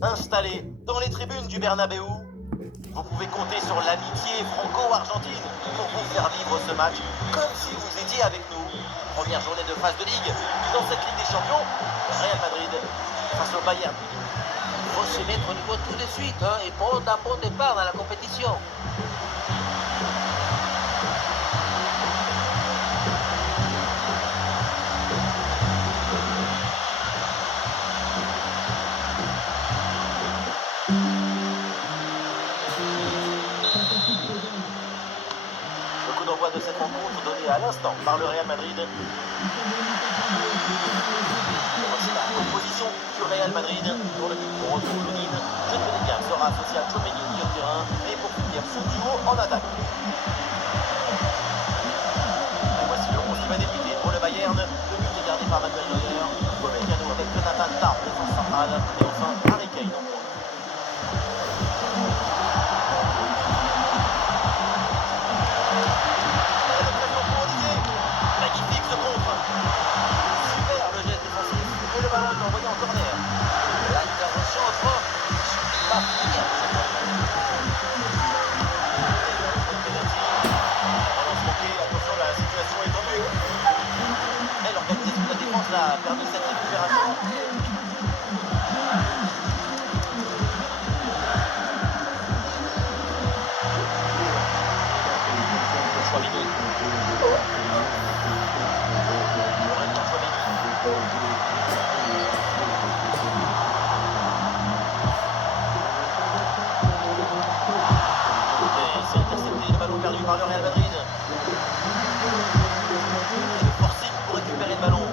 Installé dans les tribunes du Bernabéu, vous pouvez compter sur l'amitié franco-argentine pour vous faire vivre ce match comme si vous étiez avec nous. Première journée de phase de Ligue dans cette Ligue des Champions, Real Madrid face au Bayern. Il faut se mettre au niveau tout de suite et prendre un bon départ dans la compétition. Le coup d'envoi de cette rencontre donné à l'instant par le Real Madrid. Voici la composition du Real Madrid. Pour le but, on retrouve Lounine. Jude Bellingham sera associé à Tchouaméni au terrain et pour finir son duo en attaque. Et voici le 11 qui va débuter pour le Bayern. Le but est gardé par Manuel Neuer. Upamecano avec Jonathan Tah, défense centrale. Et enfin, Harry Kane en pointe. Magnifique ce contre. Super le geste défensif et le ballon est envoyé en corner. L'intervention au fond ne suffit pas à finir. Relance manquée, attention, la situation est tendue. Et l'organisation de la défense a permis cette récupération. Chouamini. Lorenzo Chouamini. Et c'est intercepté, le ballon perdu par le Real Madrid. Le forcing pour récupérer le ballon.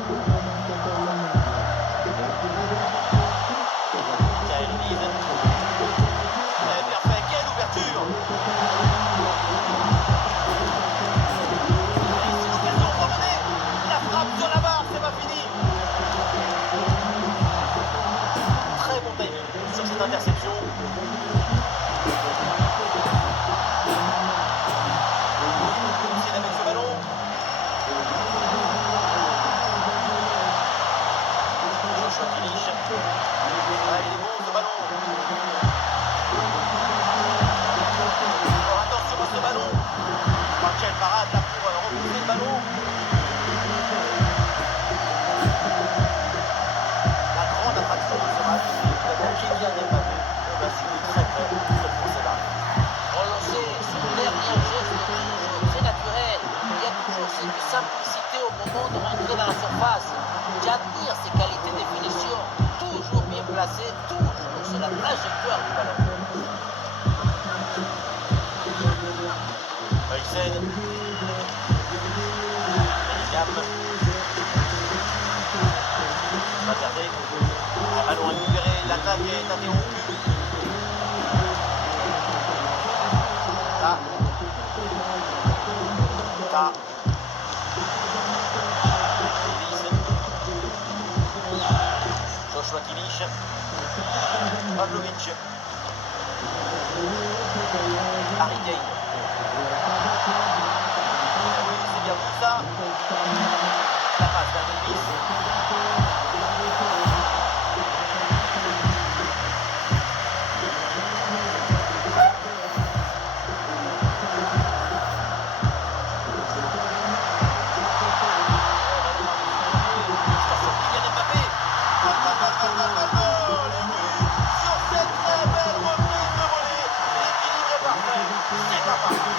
Kael Ruiz. Parfait, quelle ouverture! Et c'est l'occasion de revenir. La frappe sur la barre, c'est pas fini. Très bon timing sur cette interception. C'est avec ce ballon. Joshua Kimmich. Ah, il est bon ce ballon. Alors attention à ce ballon. Quelle parade là pour repousser le ballon. La grande attraction de ce match, c'est évidemment Kylian Mbappé. On va suivre très près ce procès-là. On le sait, son dernier geste est toujours très naturel. Il y a toujours cette simplicité au moment de rentrer dans la surface. J'admire ses qualités de finition. Toujours bien placé, toujours sur la trajectoire du ballon. Heusen. Bellingham. Valverde. Un ballon récupéré, l'attaque est interrompue. Ta. Davis. Joshua Kimmich. Pavlovic. Harry Kane. Oui, c'est bien tout ça. La passe vers Davis. Kylian Mbappé. Goal, goal, goal, goal, goal, goal, goal. Et oui, sur cette très belle reprise de volée, l'équilibre est parfait. C'est pas parfait.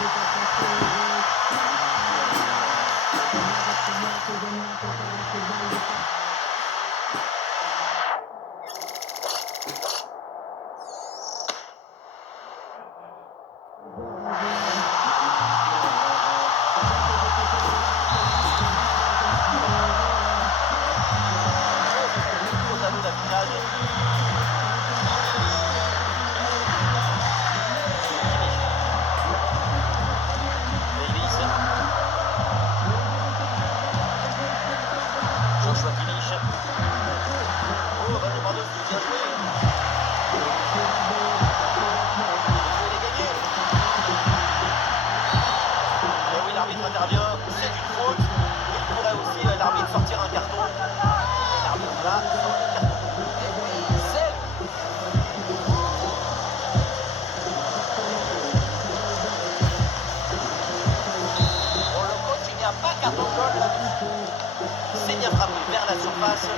passe.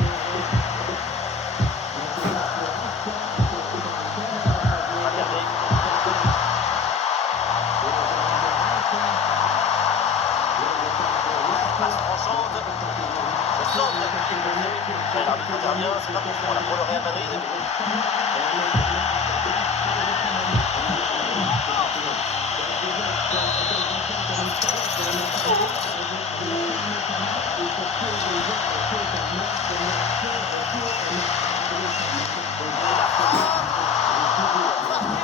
Valverde. Passe tranchante. Le centre est contré. L'arbitre intervient, c'est pas pour là pour le Real Madrid.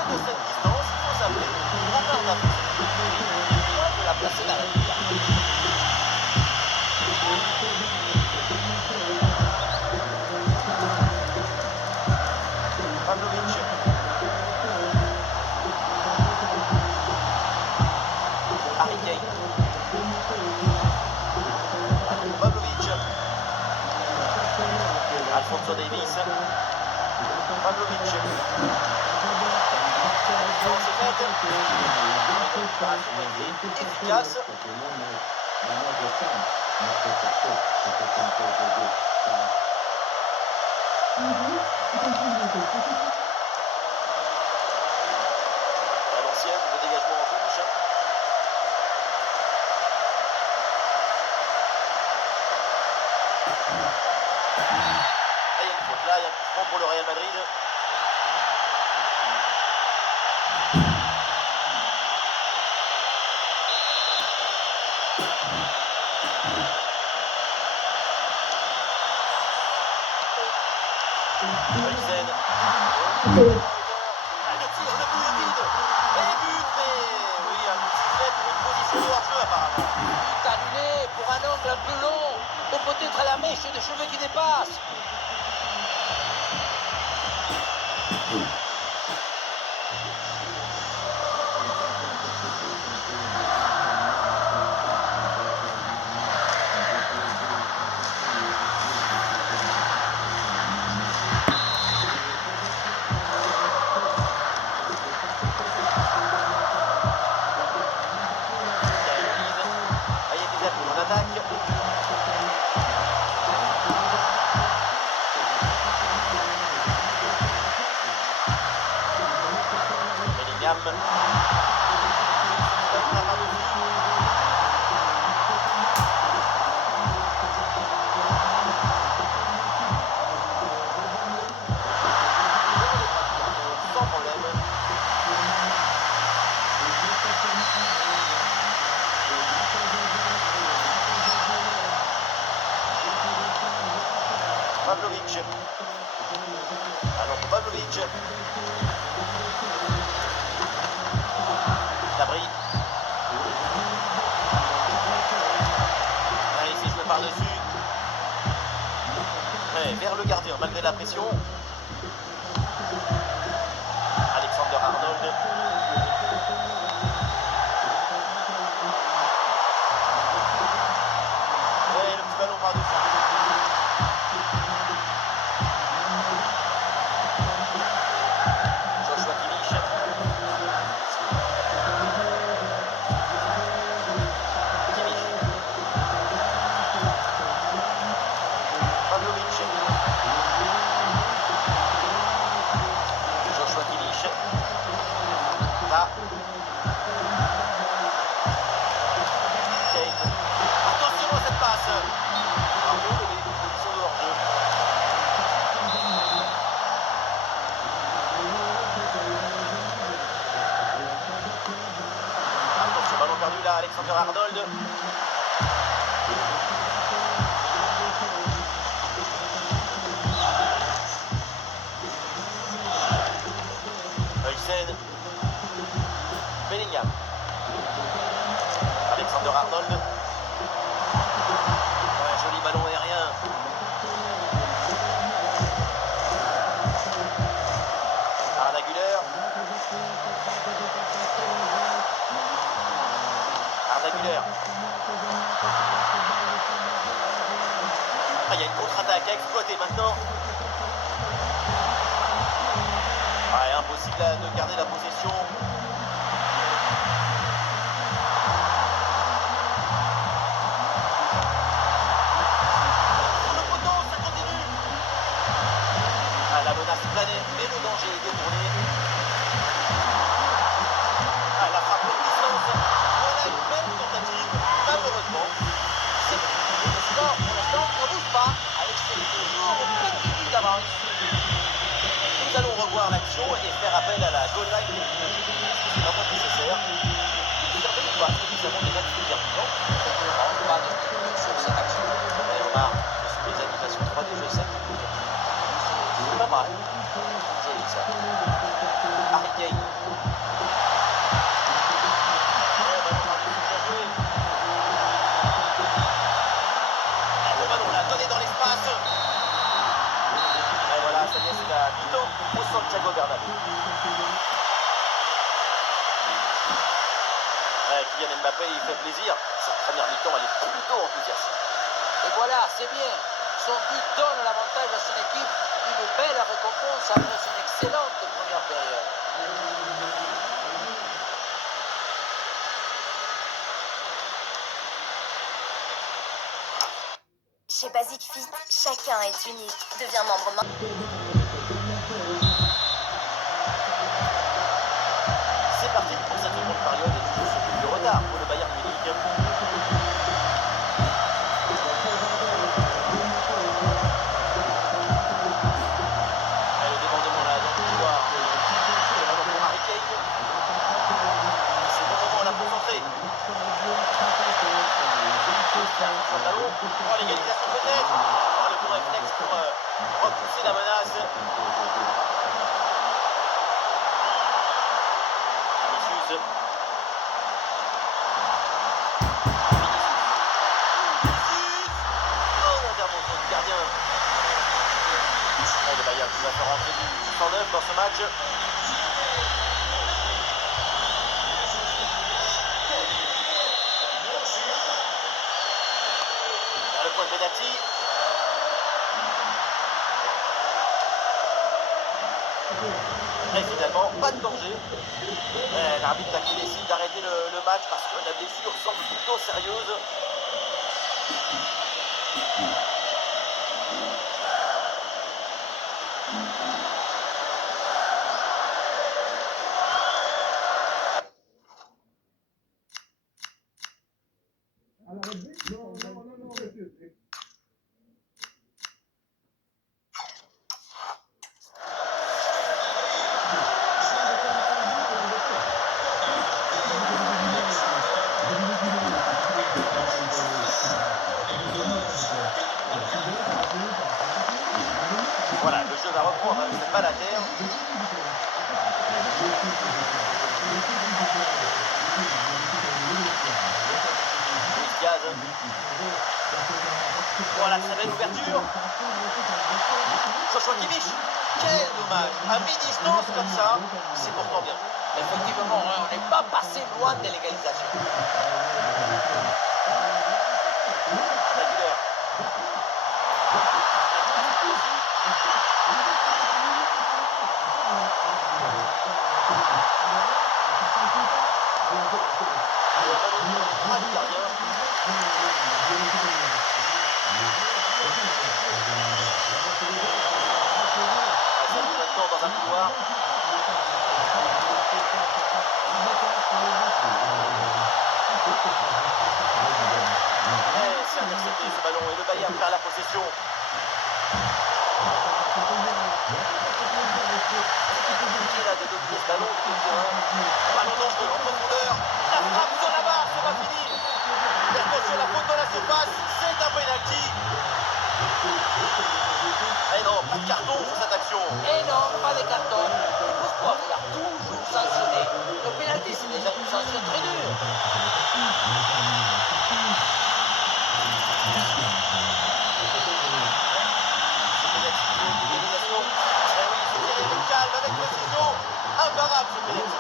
De cette distance, il faut s'appeler Robert Davis. Loin de la placer la régulière. Pavlovic. Harry Kane. Pavlovic. Alphonso Davies. Pavlovic. Dans ses têtes. Récupération était efficace. À l'ancienne, le dégagement en touche. Il y a une faute là, il y a un coup franc pour le Real Madrid. Olsen. Le tir, le but est vide. Et but, mais oui, un coup de sifflet pour une position de hors-jeu apparemment. But annulé pour un angle un peu long, ou peut-être à la mèche des cheveux qui dépassent. En attaque. Bellingham. Sans problème. Pavlovic. Alors pour Pavlovic. Dabry. Là, il s'est joué par-dessus. Vers le gardien, malgré la pression. Alexander Arnold. Et le petit ballon par-dessus. Attention à cette passe. Bravo, les positions de hors-jeu. Attention, ballon perdu là, Alexander Arnold. Olsen. Bellingham. Alexander Arnold. Un joli ballon aérien. Arda Güler. Arda Güler. Il y a une contre-attaque à exploiter maintenant. Impossible de garder la possession. Sur le poteau, ça continue. goal line, c'est vraiment nécessaire. Confirmé ou pas? Est-ce que nous avons des matchs de dire non? Pas de doute sur cette action. Mais Omar, ce sont des animations 3D, je sais que c'est pas mal. Joli ça. Harry Kane. Ouais, ballon perdu, bien joué. Le ballon l'a donné dans l'espace. Et voilà, ça y est, c'est la mi-temps au Santiago Bernabéu. Ouais, Kylian Mbappé, il fait plaisir. Sa première mi-temps, elle est plutôt enthousiasmante. Et voilà, c'est bien. Son but donne l'avantage à son équipe. Une belle récompense après son excellente première période. Chez Basic Fit, chacun est unique. Deviens membre. C'est parti pour cette seconde période et toujours ce but de retard pour le Bayern Munich. Et le débordement là dans le couloir. Le ballon pour Harry Kane. C'est le bon moment là pour centrer. Sur le ballon. Oh, l'égalisation peut-être. Oh, le bon réflexe pour repousser la menace. Vinicius. Oh, l'intervention du gardien. Et le Bayern qui va faire rentrer du 109 dans ce match. Le point de pénalty. Et finalement, pas de danger. L'arbitre là qui décide d'arrêter le match parce que la blessure semble plutôt sérieuse. Voilà, le jeu va reprendre avec cette balle à terre. Luis Diaz. Voilà, très belle ouverture. Joshua Kimmich. Quel dommage. À mi-distance comme ça, c'est pourtant bien. Effectivement, on n'est pas passé loin de l'égalisation. Aguilera. Ah, du gardien. Ça joue maintenant dans un couloir. C'est intercepté ce ballon et le Bayern perd la possession. Il a de dominer ce ballon du terrain. Ballon dangereux en profondeur. La frappe sur la barre, c'est pas fini. Et attention, la faute dans la surface, c'est un penalty. Et non, pas de carton sur cette action. Et non, pas de carton. Et pourquoi vouloir toujours sanctionner? Le pénalty, c'est déjà une sanction très dure. Avec précision, imparable ce pénalty.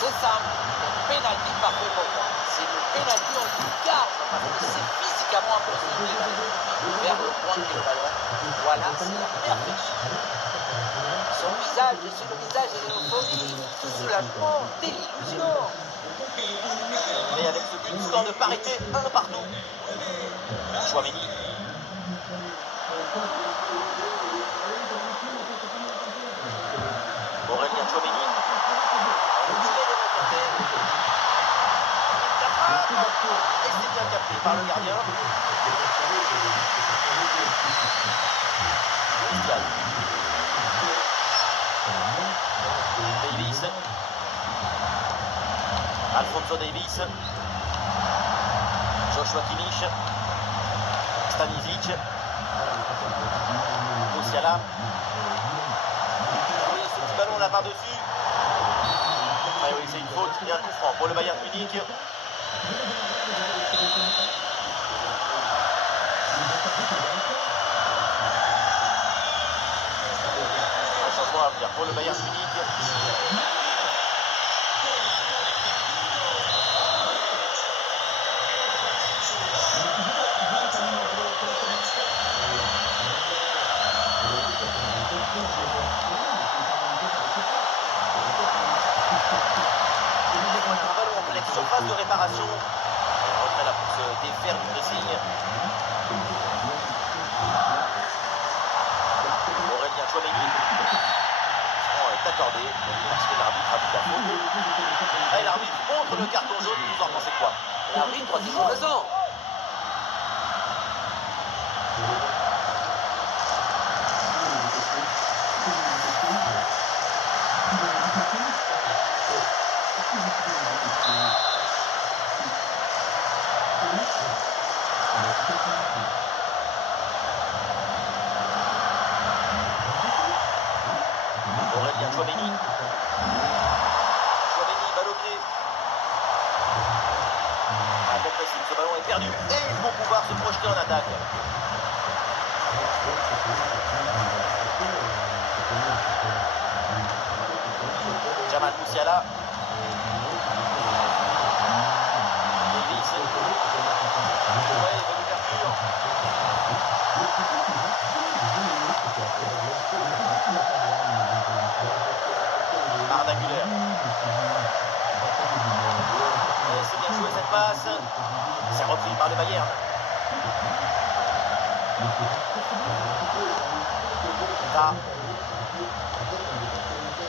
C'est simple, pénalty parfait pour moi. C'est le pénalty en Lucas parce que c'est physiquement impossible vers le point du ballon. Voilà, c'est la perfection. Son visage, c'est le visage de l'euphorie, du soulagement, de l'illusion. Et avec ce but, score de parité, 1 partout. Chouameni. Aurélien Chouameni. Et c'est bien capté par le gardien. Alfonso Davies. Joshua Kimmich. Stanisic. Musiala. Oui, ce petit ballon là par-dessus. Ah oui, c'est une faute et un coup franc pour le Bayern Munich. Un changement à venir pour le Bayern Munich. Surface de réparation. Retrait la pousse des fers du pressing. Aurélien Tchouaméni. Est accordé parce que l'arbitre a vu la faute. Et l'arbitre contre le carton jaune, vous en pensez quoi? L'arbitre a toujours raison. Aurélien Tchouaméni. Tchouaméni, balle au pied. Attaque facile, ce ballon est perdu. Et ils vont pouvoir se projeter en attaque. Jamal Musiala. Davies. Ouais, bonne ouverture. Arda Güler. C'est bien joué cette passe. C'est repris par le Bayern. Là.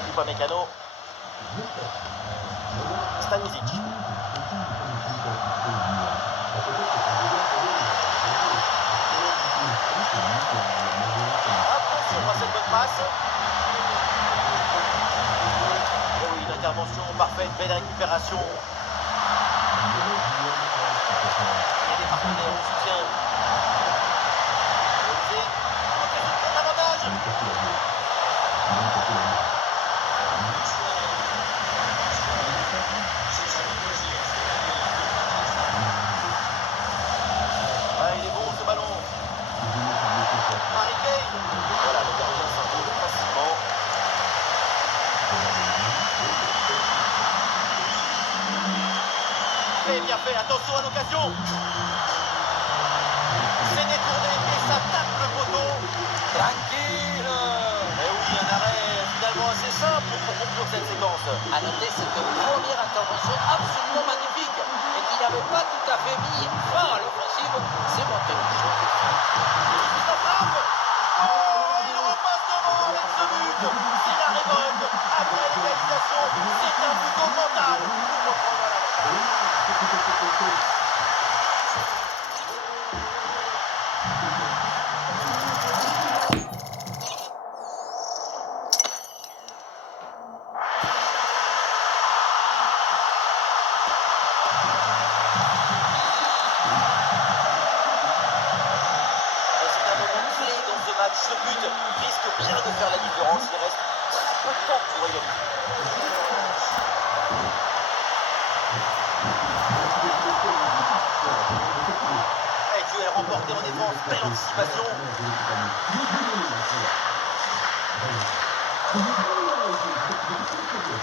Upamecano. Stanisic. Attention à cette bonne passe. Et oui, une intervention parfaite, belle récupération. Il y a des partenaires au soutien. Avantage. Ah, il est bon ce ballon. Harry Kane. Voilà, le gardien s'impose facilement. Très bien fait, attention à l'occasion. C'est détourné et ça tape le poteau. Tranquille. Et oui, un arrêt finalement assez simple pour conclure cette séquence. À noter cette première intervention absolument magnifique et qui n'avait pas tout à fait mis fin à l'offensive. C'est monté. La frappe. Oh, il repasse devant avec ce but. C'est la révolte. Après l'égalisation, c'est un bouton mental pour reprendre l'avantage. Ce but risque bien de faire la différence. Il reste très peu de temps pour égaliser. Et duel remporté en défense. Belle anticipation.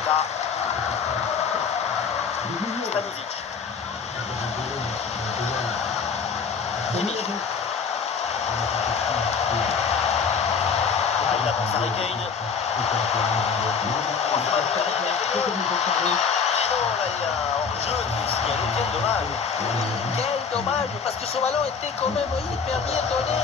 Là. Stanisic. Kimmich. Il avance Harry Kane. Et non, là, il y a un hors-jeu qui est signalé. Quel dommage. Quel dommage, parce que ce ballon était quand même hyper bien donné.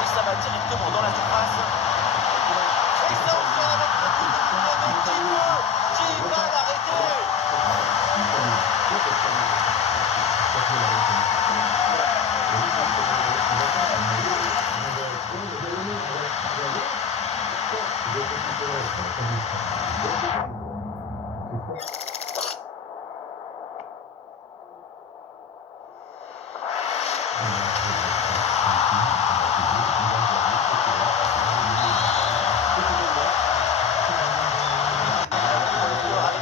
Et ça va directement dans la surface. Et ça encore avec le but qui va l'arrêter. Avec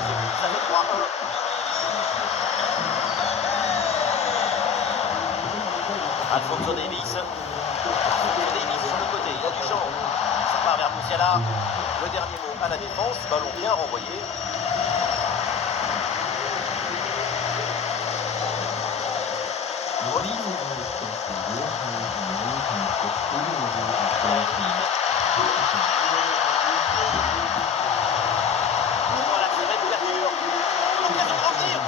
ce but, ça fait 3-1. Alphonso Davies. Alphonso Davies sur le côté, il a du champ. Ça part vers Musiala. Le dernier mot à la défense, ballon bien renvoyé. Olive. Voilà, très belle ouverture. L'occasion de revenir.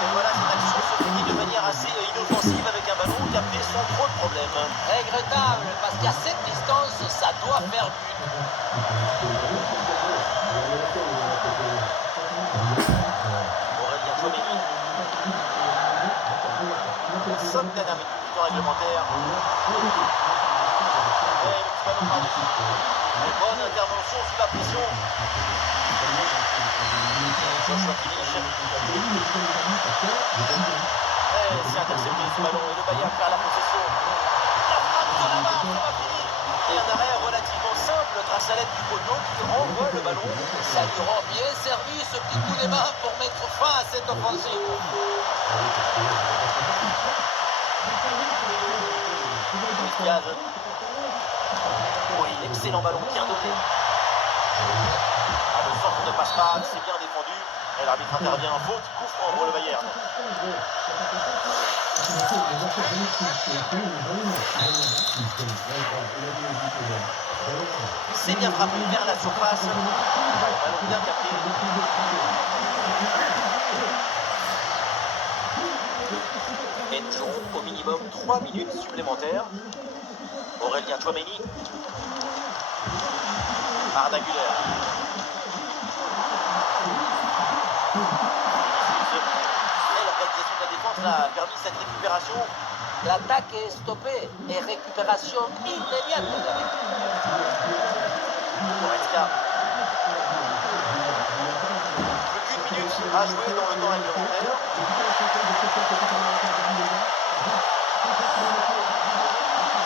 Et voilà, cette action se finit de manière assez inoffensive avec un ballon capté sans trop de problèmes. Regrettable, parce qu'à cette distance, ça doit faire but. Aurélien Tchouaméni. 5 dernières minutes du temps réglementaire. Et le petit ballon par-dessus. Une bonne intervention sous la pression. Joshua Kimmich. Et c'est intercepté ce ballon et le Bayern perd la possession. La frappe sur la barre, c'est pas fini. Et un arrêt relativement simple grâce à l'aide du poteau qui renvoie le ballon. Ça lui rend bien servi ce petit coup des mains pour mettre fin à cette offensive. Luis Diaz. Oui, excellent ballon, bien donné. Ah, le centre ne passe pas, c'est bien défendu. Et l'arbitre intervient en faute, coup franc pour le Bayern. C'est bien frappé vers la surface. Ballon bien capté. Et nous jouons au minimum 3 minutes supplémentaires. Aurélien Tchouaméni. Arda Güler. Et l'organisation de la défense a permis cette récupération. L'attaque est stoppée et récupération immédiate. Goretzka. Plus qu'une minute à jouer dans le temps réglementaire.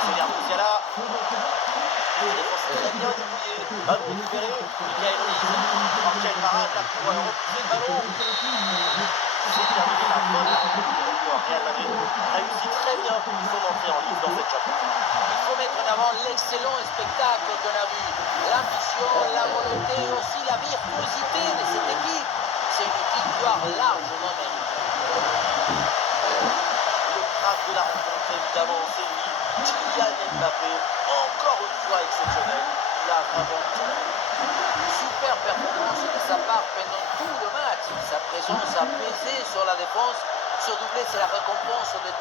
C'est vers Musiala. La défense est très bien débrouillée. Ballon récupéré. Michael Olise. Oh, quel parade là pour repousser le ballon. C'est terminé la bonne pour Real Madrid. Réussit très bien son entrée en ligne dans cette championnat. Il faut mettre en avant l'excellent spectacle qu'on a vu. L'ambition, la volonté et aussi la virtuosité de cette équipe. C'est une victoire largement méritée. Le crack de la rencontre, évidemment, c'est lui. Kylian Mbappé, encore une fois exceptionnel. Il a vraiment tout. Super performance de sa part pendant tout le match. Sa présence a pesé sur la défense. Ce doublé, c'est la récompense de